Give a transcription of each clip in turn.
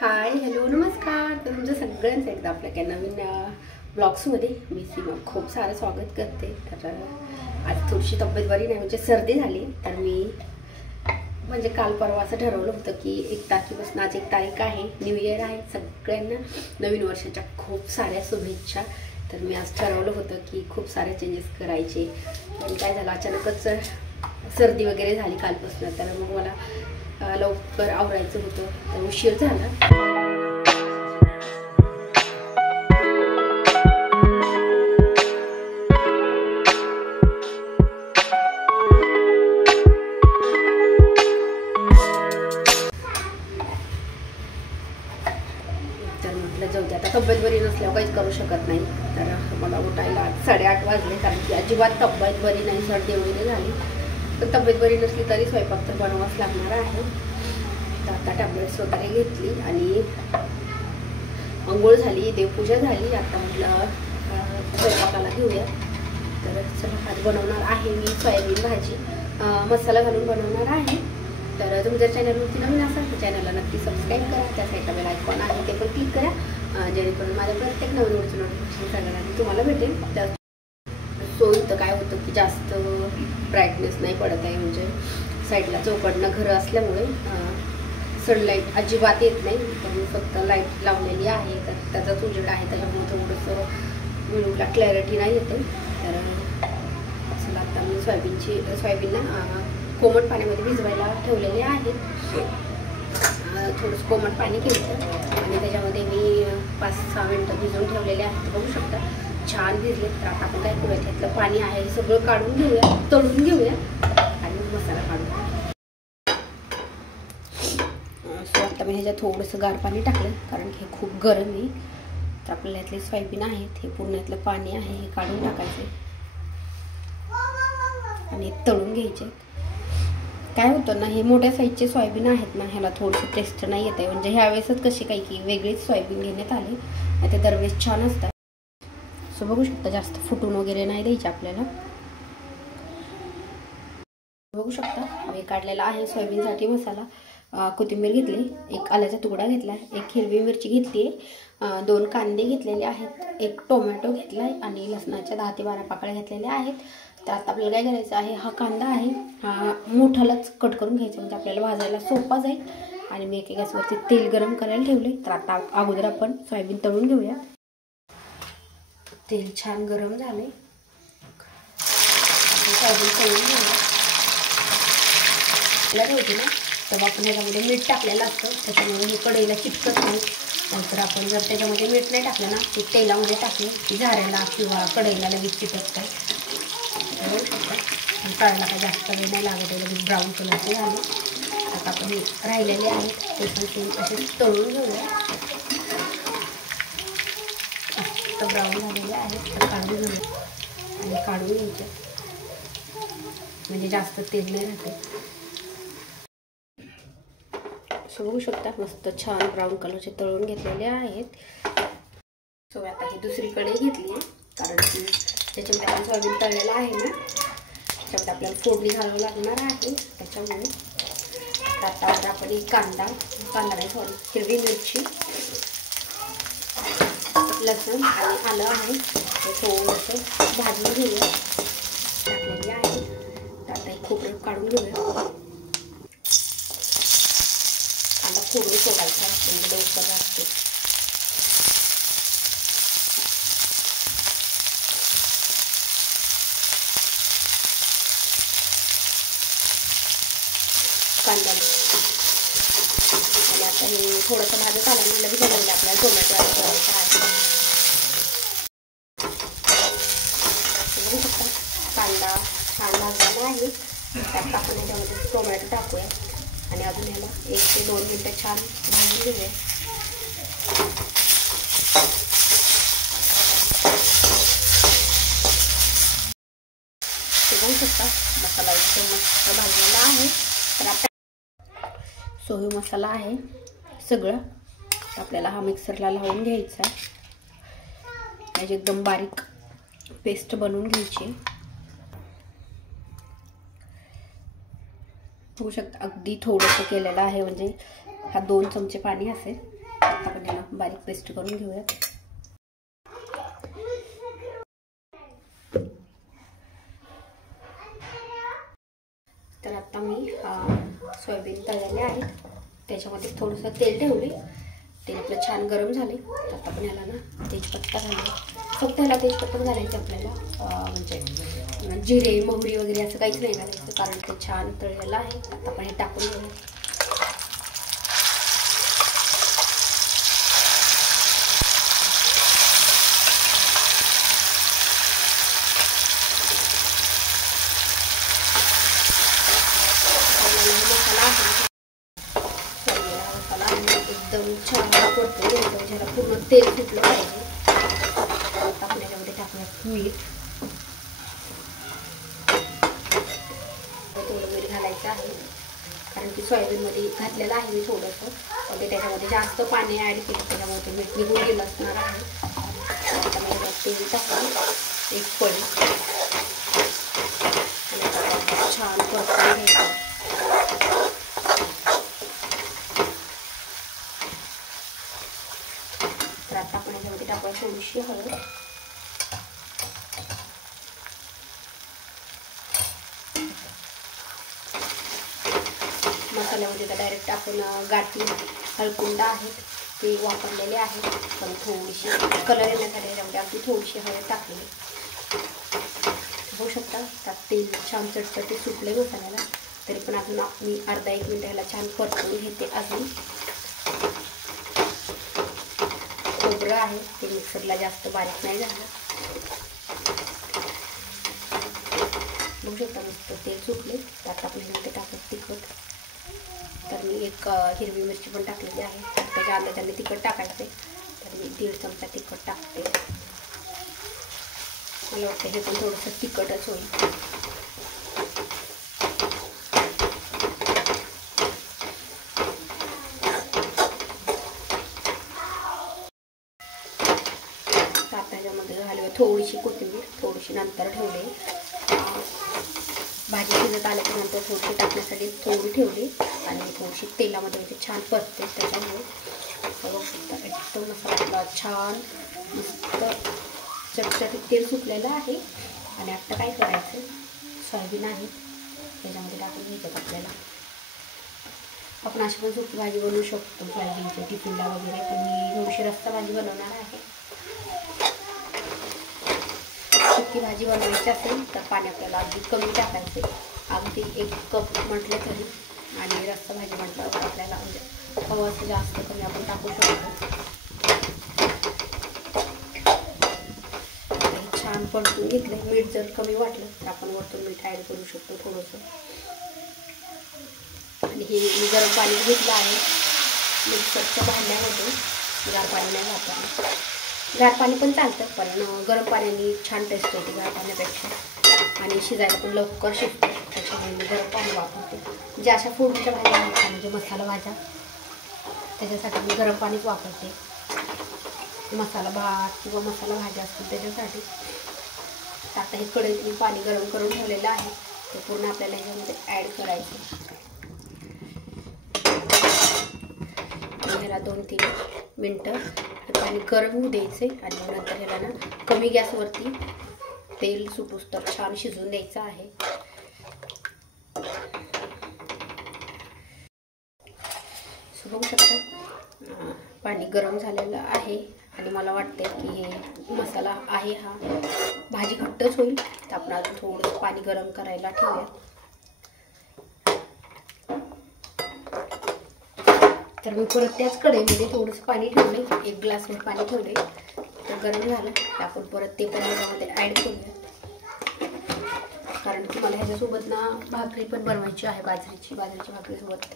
Hi hello नमस्कार. तर तुमचं सगळ्यांचं एकदा आपल्या नवीन ब्लॉग्समध्ये मी सीमा खूप सारं स्वागत करते. तर आज थोडीशी तब्येत बरी नाही, म्हणजे सर्दी झाली. तर मी म्हणजे काल परवा असं ठरवलं होतं की 1 तारखेपासून, आज 1 तारीख आहे, न्यू इयर आहे, सगळ्यांना नवीन वर्षाच्या खूप साऱ्या शुभेच्छा. तर मी आज ठरवलं होतं की खूप सारे चेंजेस करायचे, पण काय झालं अचानकच सर्दी वगैरे झाली कालपासून. तर मग मला लवकर आवरायचं होतं, तर उशीर झाला. तर म्हटलं जाऊ दे, आता तब्येत बरी नसल्यावर काहीच करू शकत नाही. तर मला उठायला 8:30 वाजले, कारण की अजिबात तब्येत बरी नाही, सर्दी वगैरे झाली. तर तब्येत बरी नसली तरी स्वयंपाक तर बनवावाच लागणार आहे. तर आता टॅब्लेट्स वगैरे घेतली आणि अंघोळ झाली, देवपूजा झाली. आता म्हटलं स्वयंपाकाला घेऊया. तर चला, आज बनवणार आहे मी सोयाबीन भाजी, मसाला घालून बनवणार आहे. तर तुम्ही जर चॅनलवरती नवीन असाल तर चॅनलला नक्की सबस्क्राईब करा. त्या साईडला बेल आयकॉन आहे ते पण क्लिक करा, जेणेकरून माझ्या प्रत्येक नवीन व्हिडिओचं नोटिफिकेशन सगळ्यांना तुम्हाला भेटेल. तर सो इथं काय होतं की जास्त ब्राईटनेस नाही पडत आहे, म्हणजे साईडला चौकडनं घरं असल्यामुळे सनलाईट अजिबात येत नाही. तर मी फक्त लाईट लावलेली आहे, तर त्याचाच उजेड आहे, त्याच्यामुळे थोडंसं व्हिडिओला क्लॅरिटी नाही येते. तर चला, आता मी सोयाबीनला कोमट पाण्यामध्ये भिजवायला ठेवलेले आहेत. थोडंसं कोमट पाणी केलं आणि त्याच्यामध्ये मी 5-6 मिनटं भिजवून ठेवलेले आहेत. बघू शकता छान भिजले. तर आता आपण काय करूया, त्यातलं पाणी आहे हे सगळं काढून घेऊया, तळून घेऊया आणि मसाला काढूया. सो आता मी ह्याच्यात थोडंसं गार पाणी टाकलं, कारण हे खूप गरम आहे. तर आपल्याला यातले सोयाबीन आहेत, हे पूर्ण यातलं पाणी आहे हे काढून टाकायचे आणि तळून घ्यायचे. काय होतं ना, हे मोठ्या साईजचे सोयाबीन आहेत ना, ह्याला थोडंसं टेस्ट नाही येत आहे. म्हणजे ह्यावेळेसच कशी काही की वेगळीच सोयाबीन घेण्यात आली, ते दरवेळेस छान असतात. सो बघू शकता, जास्त फुटून वगैरे नाही द्यायचे आपल्याला. बघू शकता मी काढलेला आहे सोयाबीनसाठी मसाला. कोथिंबीर घेतली, 1 आल्याचा तुकडा घेतला, 1 हिरवी मिरची घेतली, 2 कांदे घेतलेले आहेत, 1 टोमॅटो घेतला आहे आणि लसणाच्या 10 ते 12 पाकळ्या घेतलेल्या आहेत. तर आता आपल्याला काय करायचं आहे, हा कांदा आहे हा मोठालाच कट करून घ्यायचा, म्हणजे आपल्याला भाजायला सोपा जाईल. आणि मी एका गॅसवरती तेल गरम करायला ठेवले. तर आता अगोदर आपण सोयाबीन तळून घेऊया. तेल छान गरम झाले, सोयाबीन तळून घेऊया. होती ना, तर आपण ह्याच्यामध्ये मीठ टाकलेलं असतं, त्याच्यामुळे हे कढईला चिटकत नाही. नंतर आपण जर त्याच्यामध्ये मीठ नाही टाकलं ना, ते तेलामध्ये टाकले की झाऱ्याला किंवा कढईला लगेच चिटकतं. तळायला काय जास्त वेळ नाही लागत, लगेच ब्राऊन कलरचे झाले. आता आपण राहिलेले आहेत ते पण सेम असे तळून घेऊया. तर ब्राऊन झालेले आहेत, तर काढून घेऊया आणि काढून घ्यायचे, म्हणजे जास्त तेल नाही राहते. बघू शकता मस्त छान ब्राऊन कलरचे तळून घेतलेले आहेत. सो आता ही दुसरी कढई घेतली आहे, कारण की त्याच्यामध्ये आपण सोयाबीन तळलेलं आहे ना, त्याच्यामध्ये आपल्याला फोडणी घालावं लागणार आहे. त्याच्यामुळे आता आपण एक कांदा नाही सॉरी हिरवी मिरची, लसूण आणि आलं आहे ते थोडंसं भाजून घेऊया टाकलेली आहे. तर आता हे खोबरं काढून घेऊया. कांदा फोडून सोडायचा, म्हणजे लवकर भाजते. कांदा आणि आता हे थोडंसं भाजत आलं ना, लगेच आपल्याला टोमॅटो ॲड करायचा आहे. बघू शकता कांदा छान भाजलेला आहे. त्यात आपण याच्यामध्ये टोमॅटो टाकूया आणि अजून ह्याला 1 ते 2 मिनटं छान भाजून घेऊया. बघू शकता मसाला एकदम मस्त भाजलेला आहे. तर आता सोही मसाला आहे सगळं, आपल्याला हा मिक्सरला लावून घ्यायचा आहे. त्याची एकदम बारीक पेस्ट बनवून घ्यायची. बघू शकता अगदी थोडंसं केलेलं आहे, म्हणजे हा 2 चमचे पाणी असेल. आपण याला बारीक पेस्ट करून घेऊया. तर आता मी सोयाबीन तळलेले आहेत, त्याच्यामध्ये थोडंसं तेल ठेवले. तेल आपलं छान गरम झाले. तर आता आपण ह्याला ना तेजपत्ता घालूया. फक्त ह्याला तेजपत्ता घालायचं आपल्याला, म्हणजे जिरे मोहरी वगैरे असं काहीच नाही घालायचं, कारण ते छान तळलेलं आहे. आता आपण हे टाकून घेऊया. एकदम छान परतून घ्यायचं, ज्याला पूर्ण तेल सुटलं पाहिजे. आता आपण याच्यामध्ये टाकूया मीठ. थोडं मीठ घालायचं आहे, कारण की सोयाबीनमध्ये घातलेलं आहे मी थोडंसं, म्हणजे त्याच्यामध्ये जास्त पाणी ॲड केलं त्याच्यामुळे ते मीठ निघून गेलं असणार आहे. आता मला तेल टाकून एक पळी छान परतून घ्यायचं. तर आता आपण याच्यामध्ये टाकूया थोडीशी हळद. मसाल्यामध्ये तर डायरेक्ट आपण गाठी हळकुंड आहेत ते वापरलेले आहेत, पण थोडीशी कलर येण्यासाठी याच्यामध्ये आपली थोडीशी हळद टाकलेली. होऊ शकता त्यात तेल छान चटचटी सुटले मसाल्याला, तरी पण अजून मी अर्धा एक मिनिट ह्याला छान परतून घेते. अजून खोबरं आहे ते मिक्सरला जास्त बारीक नाही झालं. बघू शकता मस्त तेल सुटले. आता आपण ह्यामध्ये टाकत तिखट. तर मी एक हिरवी मिरची पण टाकलेली आहे. त्याच्या अंदाजाने तिखट टाकायचे, तर मी 1.5 चमचा तिखट टाकते. मला वाटतं हे पण थोडंसं तिखटच होईल. आता ह्याच्यामध्ये घालूया थोडीशी कोथिंबीर, थोडीशी नंतर ठेवले. भाजी शिजत आल्याच्यानंतर थोडीशी टाकण्यासाठी थोडी ठेवली आणि थोडीशी तेलामध्ये म्हणजे छान परते. त्याच्यामुळे बघू शकता एकदम मसाला छान मस्त चटचटीत तेल सुटलेलं आहे. आणि आता काय करायचं, सोयाबीन आहे त्याच्यामध्ये टाकून घ्यायचं आपल्याला. आपण अशी पण सुकी भाजी बनवू शकतो सोयाबीनच्या टिफिनला वगैरे, पण मी थोडीशी रस्सा भाजी बनवणार आहे. सुकी भाजी बनवायची असेल तर पाणी आपल्याला अगदी कमी टाकायचे, अगदी 1 कप म्हटलं तरी. आणि रस्सा भाजी म्हटलं तर आपल्याला म्हणजे हवं असं जास्त कमी आपण टाकू शकतो. छान परतून घेतलं. मीठ जर कमी वाटलं तर आपण वरतून मीठ ॲड करू शकतो थोडंसं. आणि हे मी गरम पाणी घेतलं आहे मिक्सरच्या भांड्यामध्ये, गार पाणी नाही वापरलं. गार पाणी पण चालतं, पण गरम पाण्याने छान टेस्ट येते गार पाण्यापेक्षा, आणि शिजायला पण लवकर शिजतं. त्याच्यामुळे मी गरम पाणी वापरते. ज्या अशा फोडणीच्या भाज्या आहेत म्हणजे मसाला भाज्या, त्याच्यासाठी मी गरम पाणीच वापरते. मसाला भात किंवा मसाला भाज्या असतील त्याच्यासाठी. आता हे कढईत मी पाणी गरम करून ठेवलेलं आहे, ते पूर्ण आपल्याला ह्याच्यामध्ये ॲड करायचं. ह्याला 2-3 मिनटं हे पाणी गरम होऊ द्यायचे आणि नंतर ह्याला ना कमी गॅसवरती तेल सुटूस तर छान शिजवून द्यायचं आहे. बघू शकता पाणी गरम झालेलं आहे आणि मला वाटते की हे मसाला आहे हा भाजी घट्टच होईल. तर आपण अजून थोडं पाणी गरम करायला ठेवूया. तर मी परत त्याच कढईमध्ये थोडंसं पाणी ठेवले, 1 ग्लासभर पाणी ठेवले. तर गरम झालं तर आपण परत ते पण ह्याच्यामध्ये ॲड करूया, कारण की मला ह्याच्यासोबत ना भाकरी पण बनवायची आहे, बाजरीच्या भाकरीसोबत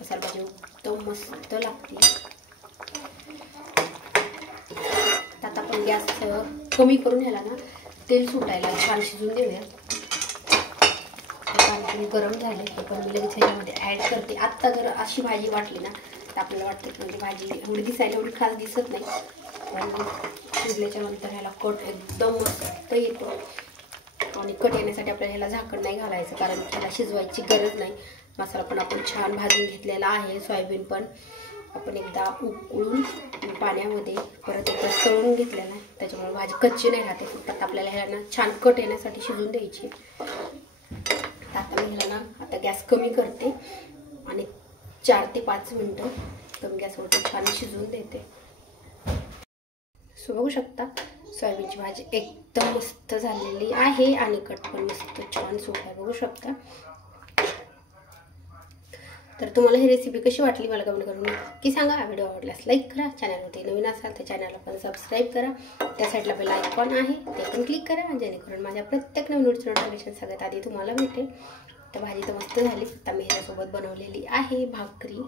मसाला भाजी एकदम मस्त लागते. आता आपण गॅस कमी करून ह्याला ना तेल सुटायला छान शिजून देऊया. पाणी गरम झाले ते पण मी लगेच ह्याच्यामध्ये ॲड करते. आत्ता जर अशी भाजी वाटली ना तर आपल्याला वाटतं की म्हणजे भाजी एवढी दिसायला एवढी खास दिसत नाही, पण शिजल्याच्या नंतर ह्याला कट एकदम मस्त येतो. आणि कट येण्यासाठी आपल्याला ह्याला झाकण नाही घालायचं, कारण ह्याला शिजवायची गरज नाही. मसाला पण आपण छान भाजून घेतलेला आहे, सोयाबीन पण. आपण एकदा उकळून पाण्यामध्ये परत एकदा तळून घेतलेला आहे, त्याच्यामुळे भाजी कच्ची नाही राहते. फक्त आपल्याला ह्याला ना छान कट येण्यासाठी शिजवून द्यायची. तर आता मी ह्याला ना आता गॅस कमी करते आणि 4 ते 5 मिनटं कमी गॅसवरती छान शिजवून देते. सो बघू शकता सोयाबीनची भाजी एकदम मस्त झालेली आहे आणि कट पण मस्त छान सुकला बघू शकता. तर तुम्हाला ही रेसिपी कशी वाटली मला कमेंट करून नक्की सांगा. व्हिडिओ आवडल्यास लाईक करा, चॅनलवरती नवीन असाल तर चॅनलला पण सबस्क्राईब करा. त्या साईडला बेल आयकॉन आहे ते पण क्लिक करा जेणेकरून माझ्या प्रत्येक नवीन व्हिडिओचं नोटिफिकेशन सगळ्यात आधी तुम्हाला भेटेल. तर भाजी तर मस्त झाली. आता मी ह्याच्यासोबत बनवलेली आहे भाकरी.